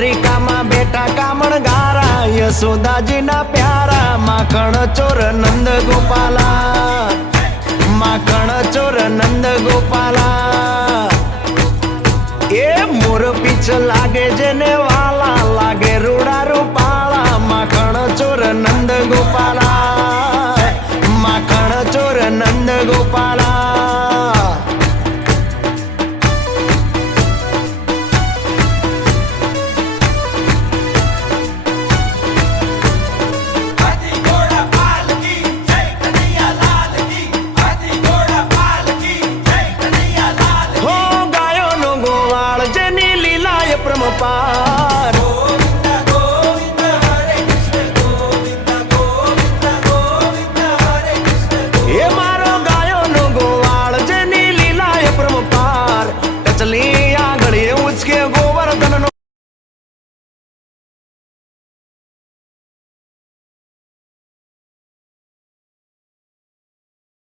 દ્વારિકામાં બેઠા કામણ ગારા યશોદાજીના પ્યારા માખણ ચોર નંદ ગોપાલા માખણ ચોર નંદ ગોપાલા એ મોર પીછ લાગે જેને વાલા લાગે રૂડા રૂપાળા માખણ ચોર નંદ ગોપાલા માખણ ચોર નંદ ગોપાલા